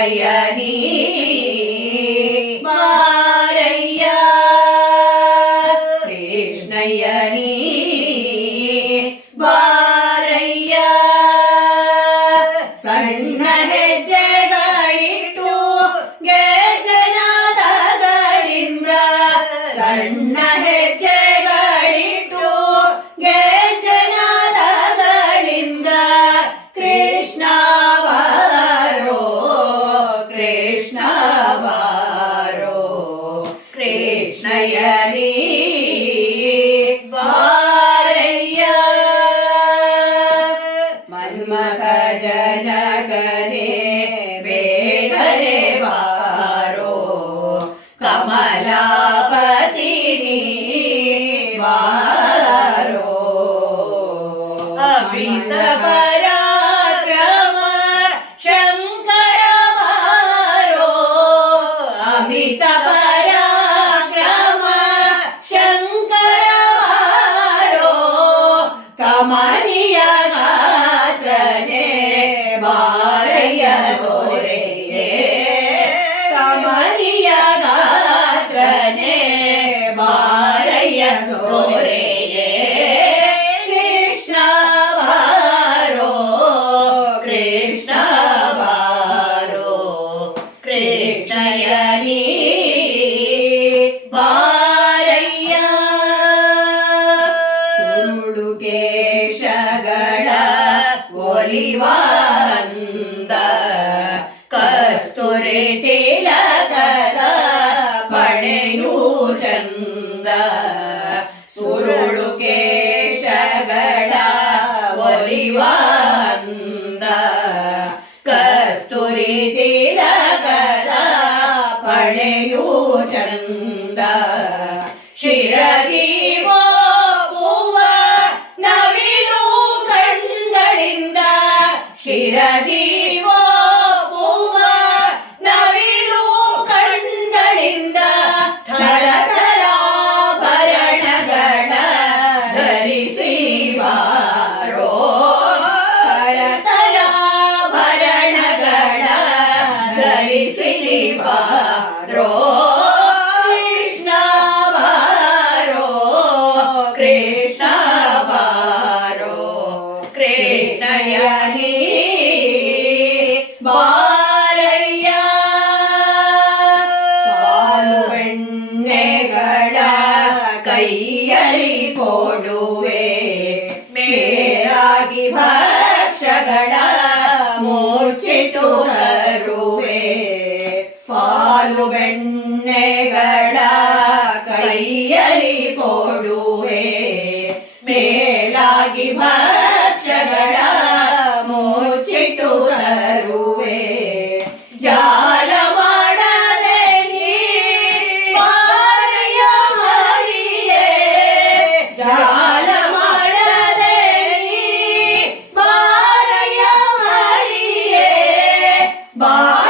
കൃഷ്ണയ നീ മാരയ്യ കൃഷ്ണയ നീ ബാരയ്യ ಸಣ್ಣ ಹೆಜ್ಜೆಗಳಿಟ್ಟು ಗೆಜನಾದಗಳಿಂದ ಸಣ್ಣ ಹೆಜ್ಜೆಗಳಿಟ್ಟು ಗೆಜನಾದಗಳಿಂದ ಕೃಷ್ಣ நயனே வாரைய. மன்மக ஜனகனே வேதனே வாரோ. கமலாபதி வாரோ. அமிதபா ಕಮನಿಯ ಗಾತ್ರನೆ ಬಾರಯ್ಯ ಗೋರೆಯೇ ಒಲಿವಾಂದ. ಕಸ್ತೂರಿ ತಿಲಗದ ಪಣೆಯೂ ಚಂದ. ಸುರುಳು ಕೇಶಗಳ ಒಲಿವಂದ. ಕಸ್ತೂರಿ ತಿಲಗದ ಪಣೆಯೂ ಚಂದ. ಶಿರದೀವೋ പാരോ കൃഷ്ണ പാരോ കൃഷ്ണ പാരോ കൃഷ്ണയനീ ബാരയ്യ പാലുവെണ്ണകള കയ്യലി പോടുവേ മേരാഗി ഭക്ഷകള മൂർച്ചിട്ടു ಪಾಲು ಬೆಣ್ಣೆಗಳ ಕೈಯಲಿ ಕೊಡುವೆ ಮೇಲಾಗಿ ಭಕ್ಷಗಳ ಮೂರ್ಛಿಟು ತರುವೆ ಜಾಲ ಮಾಡದೆ ನೀ ಬಾರಯ್ಯ ಮರಿಯೇ ಜಾಲ ಮಾಡದೆ ನೀ ಬಾರಯ್ಯ ಮರಿಯೇ ಬಾರಯ್ಯನ